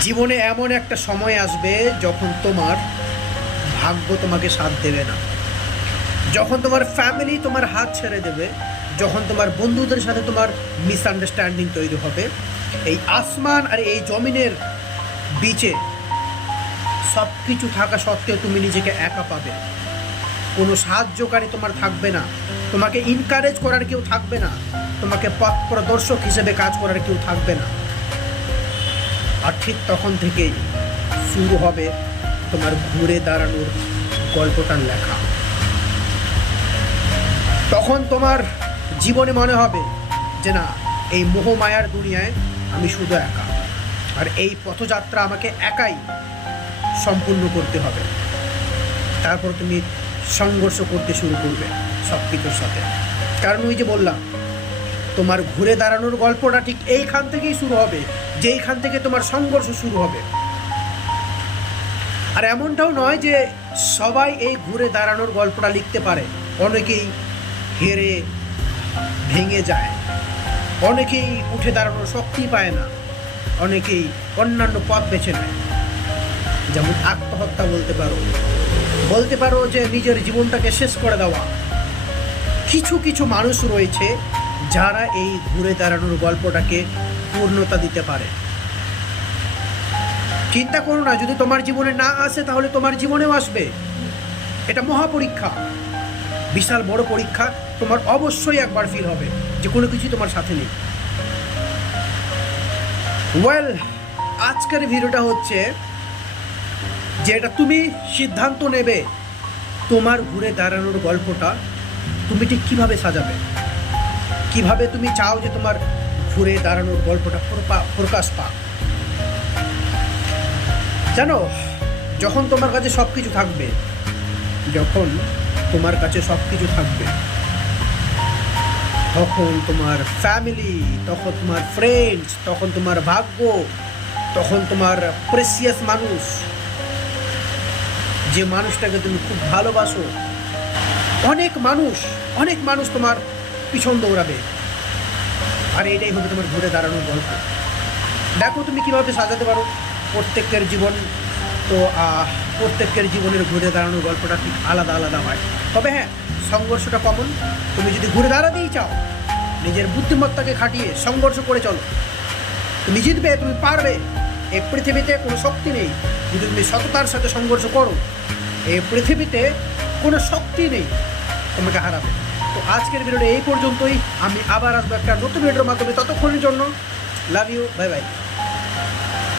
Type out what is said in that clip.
জীবনে এমন একটা সময় আসবে যখন তোমার ভাগ্য তোমাকে সাথ দেবে না। যখন তোমার ফ্যামিলি তোমার হাত ছেড়ে দেবে, যখন তোমার বন্ধুদের সাথে তোমার মিসআন্ডারস্ট্যান্ডিং তৈরি হবে, এই আসমান আর এই জমিনের বিচে সব কিছু থাকা সত্ত্বেও তুমি নিজেকে একা পাবে। কোনো সাহায্যকারী তোমার থাকবে না। তোমাকে ইনকারেজ করার কেউ থাকবে না। তোমাকে পথ প্রদর্শক হিসেবে কাজ করার কেউ থাকবে না। আর ঠিক তখন থেকেই শুরু হবে তোমার ঘুরে দাঁড়ানোর গল্পটার লেখা। তখন তোমার জীবনে মনে হবে যে না, এই মোহমায়ার দুনিয়ায় আমি শুধু একা। আর এই পথযাত্রা আমাকে একাই সম্পূর্ণ করতে হবে। তারপর তুমি সংঘর্ষ করতে শুরু করবে সব কিছুর সাথে। কারণ ওই যে বললাম তোমার ঘুরে দাঁড়ানোর গল্পটা ঠিক এইখান থেকেই শুরু হবে, যেইখান থেকে তোমার সংঘর্ষ শুরু হবে। আর এমনটাও নয় যে সবাই এই ঘুরে দাঁড়ানোর গল্পটা লিখতে পারে। অনেকেই হেরে ভেঙে যায়, অনেকেই উঠে দাঁড়ানোর শক্তি পায় না, অনেকেই অন্যান্য পথ বেছে নেয়। যেমন আত্মহত্যা বলতে পারো বলতে পারো যে নিজের জীবনটাকে শেষ করে দেওয়া। কিছু কিছু মানুষ রয়েছে যারা এই ঘুরে দাঁড়ানোর গল্পটাকে পূর্ণতা দিতে পারে। চিন্তা করো না, যদি তোমার জীবনে না আসে, তাহলে তোমার জীবনেও আসবে। এটা মহা পরীক্ষা বিশাল বড় পরীক্ষা, তোমার অবশ্যই একবার ফিল হবে যে কোনো কিছু তোমার সাথে নেই। ওয়েল আজকের ভিডিওটা হচ্ছে যে এটা তুমি সিদ্ধান্ত নেবে তোমার ঘুরে দাঁড়ানোর গল্পটা তুমি ঠিক কীভাবে সাজাবে। কীভাবে তুমি চাও যে তোমার ঘুরে দাঁড়ানোর গল্পটা প্রকাশ পাক? জানো, যখন তোমার কাছে সব কিছু থাকবে, যখন তোমার কাছে সব কিছু থাকবে, তখন তোমার ফ্যামিলি তখন তোমার ফ্রেন্ডস তখন তোমার ভাগ্য, তখন তোমার প্রেসিয়াস মানুষ, যে মানুষটাকে তুমি খুব ভালোবাসো, অনেক মানুষ অনেক মানুষ তোমার পিছন দৌড়াবে। আর এটাই হবে তোমার ঘুরে দাঁড়ানোর গল্প। দেখো তুমি কীভাবে সাজাতে পারো? প্রত্যেকের জীবন তো প্রত্যেকের জীবনের ঘুরে দাঁড়ানোর গল্পটা ঠিক আলাদা আলাদা হয়। তবে হ্যাঁ সংঘর্ষটা কমন। তুমি যদি ঘুরে দাঁড়াতেই চাও, নিজের বুদ্ধিমত্তাকে খাটিয়ে সংঘর্ষ করে চলো। তুমি জিতবে, তুমি পারবে। এই পৃথিবীতে কোনো শক্তি নেই। যদি তুমি সততার সাথে সংঘর্ষ করো এই পৃথিবীতে কোনো শক্তি নেই তোমাকে হারাবে। তো আজকের ভিডিওটা এই পর্যন্তই। আমি আবার আসব একটা নতুন ভিডিওর মাধ্যমে ততক্ষণের জন্য। Love you bye bye